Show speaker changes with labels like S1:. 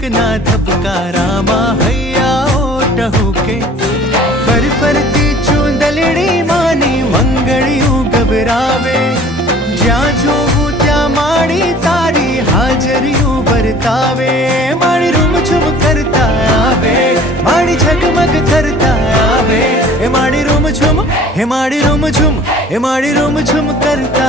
S1: ધબકારામાં હૈયાઓ ટહુકે ફર ફરતી ચૂંદલડી માની મંગળિયું ગભરાવે જ્યાં જોવું ત્યાં માડી તારી હાજરીયું વર્તાવે મારી રૂમઝૂમ કરતા આવે મારી ઝગમગ કરતા આવે એ મારી રૂમઝૂમ હે મારી રૂમઝૂમ હે મારી રૂમઝૂમ કરતા